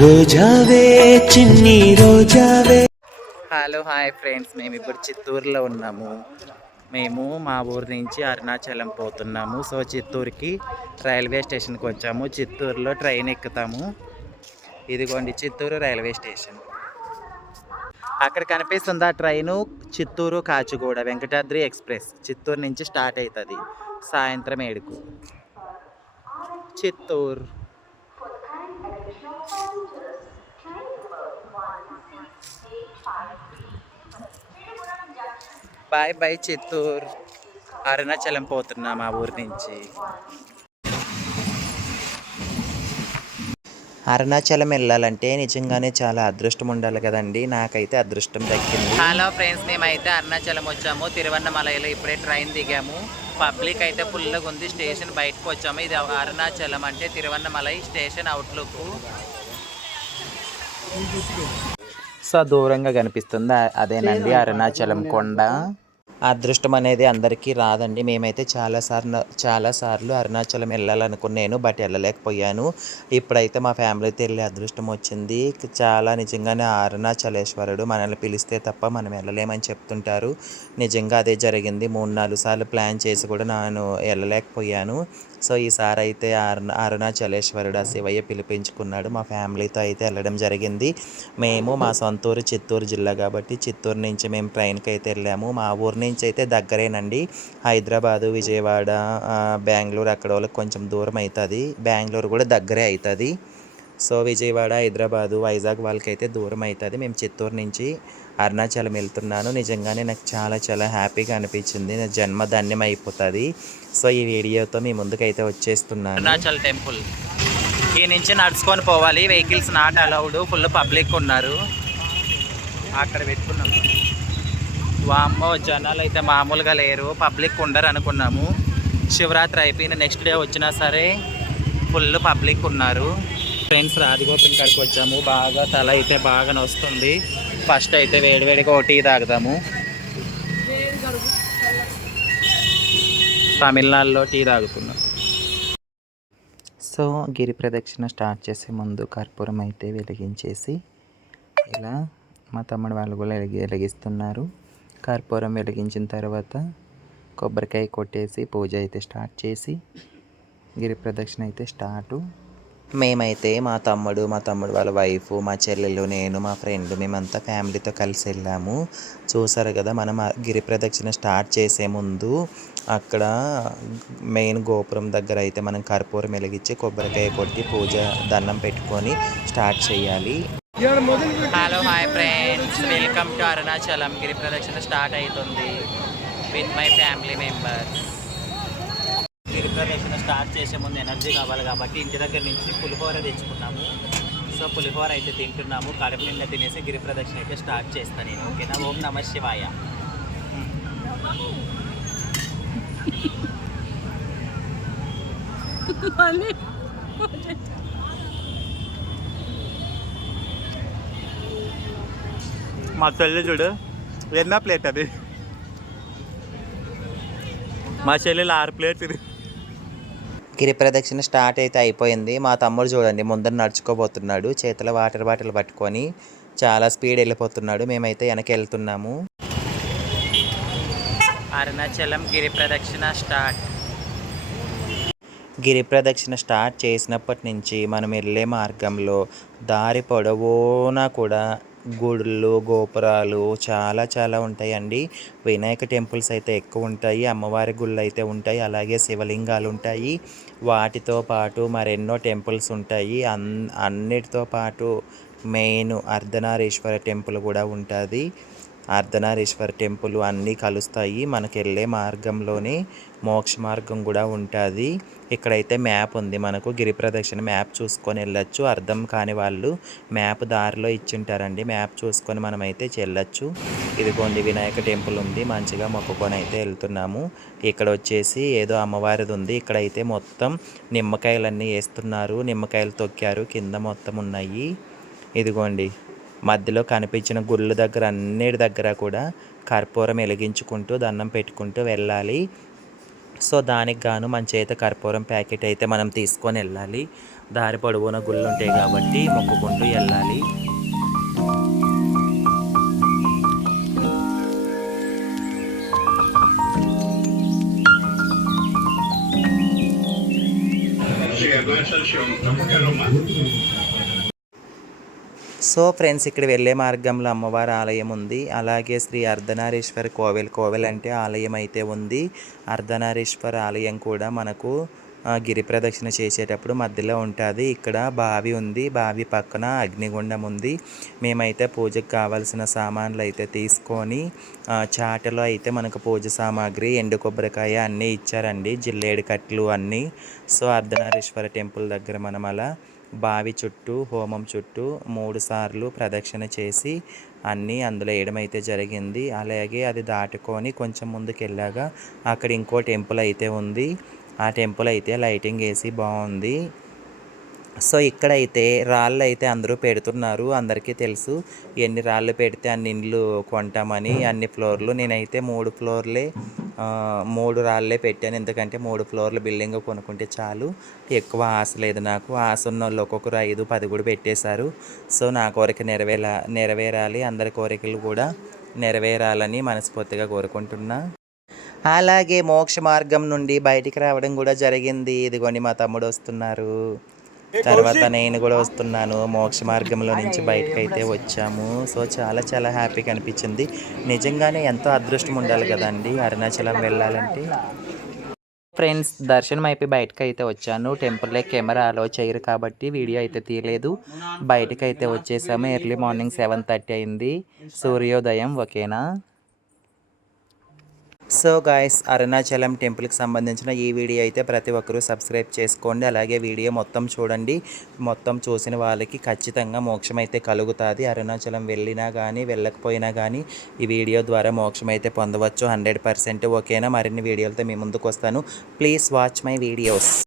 రోజావే చిన్ని రోజావే. Hello hi friends, మేము ఇప్పుడు చిత్తూరులో ఉన్నాము. మేము మా ఊరు నుంచి అరుణాచలం పోతున్నాము. సో చిత్తూరుకి రైల్వే స్టేషన్కి వచ్చాము. చిత్తూరులో ట్రైన్ ఎక్కుతాము. ఇదిగోండి చిత్తూరు రైల్వే స్టేషన్. అక్కడ కనిపిస్తుందా ట్రైను? చిత్తూరు కాచిగూడ వెంకటాద్రి ఎక్స్ప్రెస్ చిత్తూరు నుంచి స్టార్ట్ అవుతుంది సాయంత్రం 7కు. చిత్తూరు. Bye bye Chittoor. అరుణాచలం పోతున్నా మా ఊరి నుంచి. అరుణాచలం వెళ్ళాలంటే నిజంగానే చాలా అదృష్టం ఉండాలి కదండి. నాకైతే అదృష్టం దక్కింది. హలో ఫ్రెండ్స్, మేమైతే అరుణాచలం వచ్చాము. తిరువన్నమలైలో ఇప్పుడే ట్రైన్ దిగాము. పబ్లిక్ అయితే ఫుల్గా ఉంది. స్టేషన్ బయటకు వచ్చాము. ఇది అరుణాచలం అంటే తిరువన్నమలై స్టేషన్ అవుట్లుక్. సో దూరంగా కనిపిస్తుంది అదేనండి అరుణాచలం కొండ. అదృష్టం అనేది అందరికీ రాదండి. మేమైతే చాలాసార్లు అరుణాచలం వెళ్ళాలనుకున్నాను, బట్ వెళ్ళలేకపోయాను. ఇప్పుడైతే మా ఫ్యామిలీతో వెళ్ళే అదృష్టం వచ్చింది. చాలా నిజంగానే అరుణాచలేశ్వరుడు మనల్ని పిలిస్తే తప్ప మనం వెళ్ళలేమని చెప్తుంటారు. నిజంగా అదే జరిగింది. 3-4 సార్లు ప్లాన్ చేసి కూడా నేను వెళ్ళలేకపోయాను. సో ఈసారి అయితే అరుణాచలేశ్వరుడు ఆ శివయ్య పిలిపించుకున్నాడు. మా ఫ్యామిలీతో అయితే వెళ్ళడం జరిగింది. మేము మా సొంత ఊరు చిత్తూరు జిల్లా కాబట్టి చిత్తూరు నుంచి మేము ట్రైన్కి అయితే వెళ్ళాము. మా ఊరు నుంచి అయితే దగ్గరేనండి. హైదరాబాదు, విజయవాడ, బెంగళూరు అక్కడ వాళ్ళకి కొంచెం దూరం అవుతుంది. బెంగళూరు కూడా దగ్గరే అవుతుంది. సో విజయవాడ, హైదరాబాదు, వైజాగ్ వాళ్ళకైతే దూరం అవుతుంది. మేము చిత్తూరు నుంచి అరుణాచలం వెళ్తున్నాను. నిజంగానే నాకు చాలా హ్యాపీగా అనిపించింది. నా జన్మ ధన్యం అయిపోతుంది. సో ఈ వీడియోతో మీ ముందుకైతే వచ్చేస్తున్నాను. అరుణాచల్ టెంపుల్ ఈ నుంచి నడుచుకొని పోవాలి. Vehicles not allowed. Full public ఉన్నారు. అక్కడ పెట్టుకున్నాము. వామ్మో, జనాలు అయితే మామూలుగా లేరు. పబ్లిక్ ఉండరు అనుకున్నాము. శివరాత్రి అయిపోయిన నెక్స్ట్ డే వచ్చినా సరే ఫుల్ పబ్లిక్ ఉన్నారు. ఫ్రెండ్స్ రాజగోపురం కాడికి వచ్చాము. బాగా తల అయితే బాగా నొస్తుంది. ఫస్ట్ అయితే వేడివేడిగా టీ తాగుతాము. తమిళనాడులో టీ తాగుతున్నాం. సో గిరి ప్రదక్షిణ స్టార్ట్ చేసే ముందు కర్పూరం అయితే వెలిగించేసి ఇలా మా తమ్ముడు వాళ్ళు కూడా వెలిగిస్తున్నారు. కర్పూరం వెలిగించిన తర్వాత కొబ్బరికాయ కొట్టేసి పూజ అయితే స్టార్ట్ చేసి గిరి ప్రదక్షిణ అయితే స్టార్టు. మేమైతే మా తమ్ముడు వాళ్ళ వైఫ్, మా చెల్లెలు, నేను, మా ఫ్రెండ్ మేమంతా ఫ్యామిలీతో కలిసి వెళ్ళాము. చూసారు కదా, మనం గిరి ప్రదక్షిణ స్టార్ట్ చేసే ముందు అక్కడ మెయిన్ గోపురం దగ్గర అయితే మనం కర్పూరం వెలిగించి కొబ్బరికాయ కొట్టి పూజ దండం పెట్టుకొని స్టార్ట్ చేయాలి. Hello hi friends, welcome to Arunachalam. గిరి ప్రదక్షిణ స్టార్ట్ అవుతుంది విత్ మై ఫ్యామిలీ మెంబర్స్. గిరి ప్రదక్షిణ స్టార్ట్ చేసే ముందు ఎనర్జీ కావాలి కాబట్టి ఇంటి దగ్గర నుంచి పులిహోర తెచ్చుకున్నాము. సో పులిహోర అయితే తింటున్నాము. కడుపు నిండా తినేసి గిరి ప్రదక్షిణ అయితే స్టార్ట్ చేస్తాను నేను. ఓకేనా? ఓం నమః శివాయ. మా చెల్లి చూడు ఎన్నో ప్లేట్ అది. మా చెల్లెలు 6 ప్లేట్స్ ఇది. గిరి ప్రదక్షిణ స్టార్ట్ అయితే అయిపోయింది. మా తమ్ముడు చూడండి ముందర నడుచుకోబోతున్నాడు. చేతిలో వాటర్ బాటిల్ పట్టుకొని చాలా స్పీడ్ వెళ్ళిపోతున్నాడు. మేమైతే వెనక వెళ్తున్నాము. అరుణాచలం గిరి ప్రదక్షిణ స్టార్ట్. గిరి ప్రదక్షిణ స్టార్ట్ చేసినప్పటి నుంచి మనం వెళ్ళే మార్గంలో దారి పొడవునా కూడా గుడులు, గోపురాలు చాలా ఉంటాయండి. వినాయక టెంపుల్స్ అయితే ఎక్కువ ఉంటాయి. అమ్మవారి గుళ్ళు అయితే ఉంటాయి. అలాగే శివలింగాలు ఉంటాయి. వాటితో పాటు మరెన్నో టెంపుల్స్ ఉంటాయి. అన్నిటితో పాటు మెయిన్ అర్ధనారీశ్వర టెంపుల్ కూడా ఉంటుంది. అర్ధనారీశ్వర టెంపుల్ అన్నీ కలుస్తాయి. మనకు వెళ్ళే మార్గంలోనే మోక్ష మార్గం కూడా ఉంటుంది. ఇక్కడైతే మ్యాప్ ఉంది. మనకు గిరి ప్రదక్షిణ మ్యాప్ చూసుకొని వెళ్ళొచ్చు. అర్థం కాని వాళ్ళు మ్యాప్ దారిలో ఇచ్చింటారండి. మ్యాప్ చూసుకొని మనమైతే వెళ్ళొచ్చు. ఇదిగోండి వినాయక టెంపుల్ ఉంది. మంచిగా మొక్కుకొని అయితే వెళ్తున్నాము. ఇక్కడ వచ్చేసి ఏదో అమ్మవారిది ఉంది. ఇక్కడైతే మొత్తం నిమ్మకాయలన్నీ వేస్తున్నారు. నిమ్మకాయలు తొక్కారు. కింద మొత్తం ఉన్నాయి. ఇదిగోండి మధ్యలో కనిపించిన గుళ్ళ దగ్గర అన్నిటి దగ్గర కూడా కర్పూరం వెలిగించుకుంటూ దండం పెట్టుకుంటూ వెళ్ళాలి. సో దానికి గాను మన చేత కర్పూరం ప్యాకెట్ అయితే మనం తీసుకొని వెళ్ళాలి. దారి పొడవున గుళ్ళు ఉంటాయి కాబట్టి మొక్కుకుంటూ వెళ్ళాలి. సో ఫ్రెండ్స్, ఇక్కడ వెళ్ళే మార్గంలో అమ్మవారి ఆలయం ఉంది. అలాగే శ్రీ అర్ధనారీశ్వర కోవెల్ అంటే ఆలయం అయితే ఉంది. అర్ధనారీశ్వర ఆలయం కూడా మనకు గిరి ప్రదక్షిణ చేసేటప్పుడు మధ్యలో ఉంటుంది. ఇక్కడ బావి ఉంది, బావి పక్కన అగ్నిగుండం ఉంది. మేమైతే పూజకు కావాల్సిన సామాన్లు అయితే తీసుకొని చాటలో అయితే మనకు పూజ సామాగ్రి, ఎండు కొబ్బరికాయ అన్నీ ఇచ్చారండి, జిల్లేడు కట్లు అన్నీ. సో అర్ధనారీశ్వర టెంపుల్ దగ్గర మనం అలా బావి చుట్టూ, హోమం చుట్టూ 3 సార్లు ప్రదక్షిణ చేసి అన్నీ అందులో వేయడం అయితే జరిగింది. అలాగే అది దాటుకొని కొంచెం ముందుకు వెళ్ళాక అక్కడ ఇంకో టెంపుల్ అయితే ఉంది. ఆ టెంపుల్ అయితే లైటింగ్ వేసి బాగుంది. సో ఇక్కడైతే రాళ్ళు అయితే అందరూ పెడుతున్నారు. అందరికీ తెలుసు ఎన్ని రాళ్ళు పెడితే అన్ని ఇండ్లు కొంటామని. అన్ని ఫ్లోర్లు నేనైతే 3 ఫ్లోర్లే 3 రాళ్ళే పెట్టాను. ఎందుకంటే 3 ఫ్లోర్ల బిల్డింగ్ కొనుక్కుంటే చాలు, ఎక్కువ ఆశ లేదు నాకు. ఆశ ఉన్న వాళ్ళు ఒక్కొక్కరు 5, 10 కూడా పెట్టేశారు. సో నా కోరిక నెరవేరాలి, అందరి కోరికలు కూడా నెరవేరాలని మనస్ఫూర్తిగా కోరుకుంటున్నా. అలాగే మోక్ష మార్గం నుండి బయటికి రావడం కూడా జరిగింది. ఇదిగోండి మా తమ్ముడు వస్తున్నారు, తర్వాత నేను కూడా వస్తున్నాను. మోక్ష మార్గంలో నుంచి బయటకు అయితే వచ్చాము. సో చాలా చాలా హ్యాపీగా అనిపించింది. నిజంగానే ఎంతో అదృష్టం ఉండాలి కదండి అరుణాచలం వెళ్ళాలంటే. ఫ్రెండ్స్, దర్శనం అయిపోయి బయటకు అయితే వచ్చాను. టెంపుల్లో కెమెరా అలో చేయరు కాబట్టి వీడియో అయితే తీయలేదు. బయటకు అయితే వచ్చేసాము. ఎర్లీ మార్నింగ్ 7:30 అయింది. సూర్యోదయం. ఓకేనా? సో గాయస్, అరుణాచలం టెంపుల్కి సంబంధించిన ఈ వీడియో అయితే ప్రతి ఒక్కరూ సబ్స్క్రైబ్ చేసుకోండి. అలాగే వీడియో మొత్తం చూడండి. మొత్తం చూసిన వాళ్ళకి ఖచ్చితంగా మోక్షం అయితే కలుగుతుంది. అరుణాచలం వెళ్ళినా కానీ వెళ్ళకపోయినా కానీ ఈ వీడియో ద్వారా మోక్షం అయితే పొందవచ్చు 100%. ఓకేనా? మరిన్ని వీడియోలతో మీ ముందుకు వస్తాను. Please watch my videos.